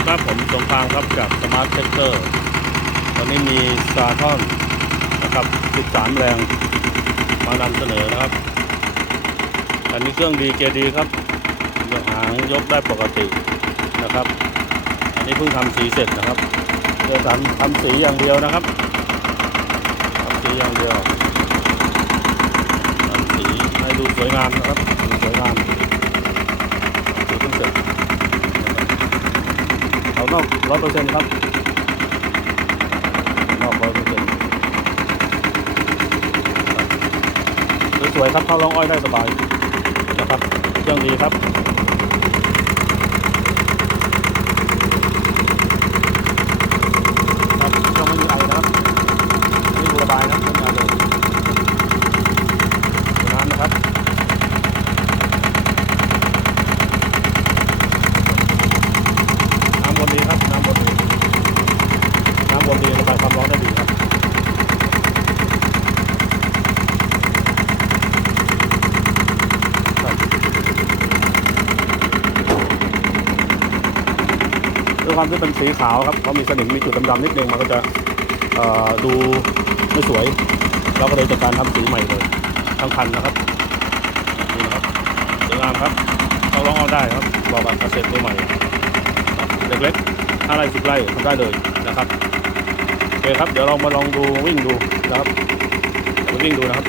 ดีครับผมสงครามครับจากสมาร์ทเซกเตอร์ตอนนี้มีซาทอนนะครับ 13 แรงมานำเสนอนะครับ อันนี้เครื่องดีเกดีครับหางยกได้ปกตินะครับ อันนี้เพิ่งทำสีเสร็จนะครับเดี๋ยวทำทำสีอย่างเดียวนะครับทำสีอย่างเดียวทำสีให้ดูสวยงามนะครับดูสวยงามสีเพิ่งเสร็จ เขา นอกร้อยเปอร์เซ็นต์ครับนอกร้อยเปอร์เซ็นต์สวยๆครับเข้าร่องอ้อยได้สบายนะครับเครื่องดีครับครับต้องไม่มีไอนะครับนี่ระบายนะทำงานเลยน้ำนะครับ น้ำบนดีครับ น้ำบนดี นดีระบายความร้อนได้ดีครับด้วยความที่เป็นสีขาวครับเขาะมีสนิมมีจุดดำๆนิดนึงมันก็จะดูไม่สวย เราก็เลยจัดการทำสีใหม่เลยทั้งคันนะครับนี่นะครับสวยงามครับเขาร้องเอาได้ครับบอกกับเกษตรตัวใหม่เล็กๆห้าไร่สิบไร่ทำได้เลยนะครับ เคครับ เดี๋ยวเรามาลองดูวิ่งดูนะครับมาวิ่งดูนะครับ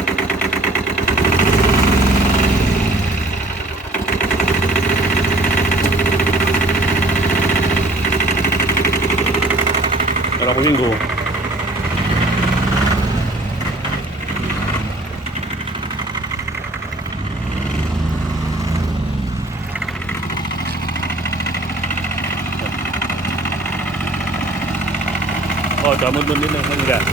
เดี๋ยวเราไปวิ่งดู ก็จะมึนๆนิดนึงไม่มีแดด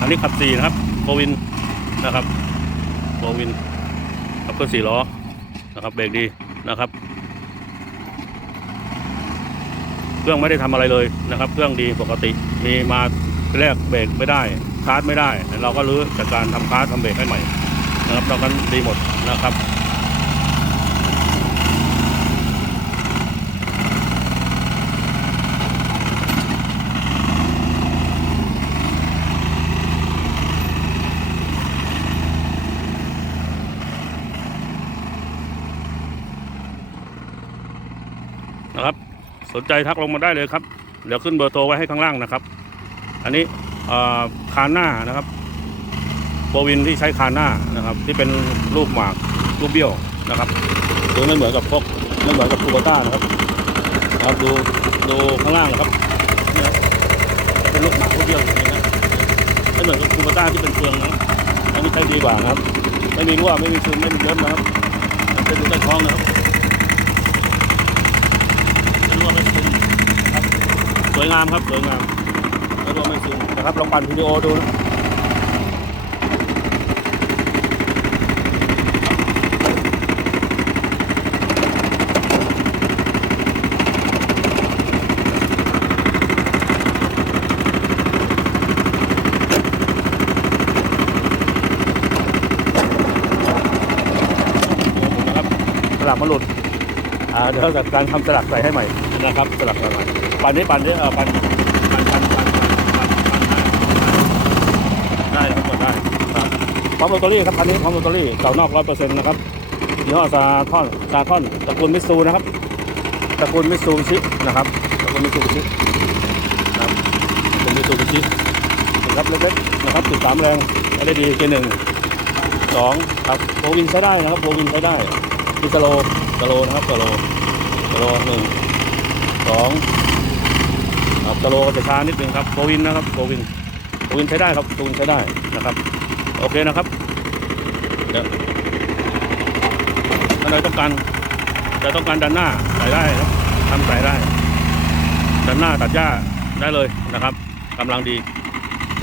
อันนี้ขับสี่นะครับโควินนะครับโควินขับเครื่องสี่ล้อนะครับเบรกดีนะครับ เครื่องไม่ได้ทำอะไรเลยนะครับ เครื่องดีปกติมีมาแรกเบรกไม่ได้ คาร์ดไม่ได้ เราก็รื้อจากการทำคาร์ดทำเบรกให้ใหม่นะครับเรากันดีหมดนะครับนะครับ สนใจทักลงมาได้เลยครับ เดี๋ยวขึ้นเบอร์โทรไว้ให้ข้างล่างนะครับ อันนี้ คานหน้านะครับโบวินที่ใช้คานหน้านะครับ ที่เป็นรูปหมากรูปเบี้ยวนะครับดูไม่เหมือนกับพวกไม่เหมือนกับคูบต้านะครับนะครับดูดูข้างล่างนะครับเนี่ครับเป็นรูปหมากรูปเบี้ยวอย่างนี้นะไม่เหมือนกับคูบต้าที่เป็นเฟืองนะอันนี้ใช้ดีกว่านะครับ ไม่มีรั่วไม่มีซึมไม่มีเยิ้มนะครับมันจะดูใต้ท้องนะครับไม่รั่วไม่ซึมนะครับสวยงามครับสวยงาม ไม่รวมไม่ซึมนะครับลองปั่นวิดีโอดูนะครับสลักมาหลุดอ่าเดี๋ยวจัดการทำสลักใส่ให้ใหม่นะครับสลักใส่ใหม่ปั่นนี้ปั่นนี้เออปั่นปนปั่นปั่นปั่นปั่นปั่น ได้ได้ครับกดได้ครับพร้อมลอตเตอรี่ครับคันนี้พร้อมลอตเตอรี่เก่านอกร้อยเปอร์เซ็นต์นะครับยี่ห้อซาทอนซาทอนตระกูลมิตซูนะครับตระกูลมิตซูบิชินะครับตระกูลมิตซูบิชิครับตระกูลมิตซูบิชินะครับเล็กๆนะครับติดสามแรงไม่ได้ดีเกหนึ่งสองครับโบวินใช้ได้นะครับโบวินใช้ได้มีสโลสโลนะครับสโลสโลหนึ่งสองครับสโลก็จะช้านิดนึงครับโบวินนะครับโบวิน โบวินใช้ได้ครับโบวินใช้ได้นะครับ โอเคนะครับเดี๋ยวถ้าใครต้องการจะต้องการดันหน้าใส่ได้ครับทำใส่ได้ ดันหน้าตัดหญ้าได้เลยนะครับกำลังดี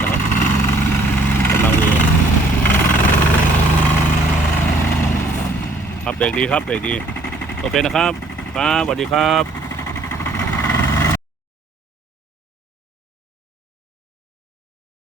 นะครับกำลังดีครับเบรกดีครับเบรกดี โอเคนะครับครับสวัสดีครับ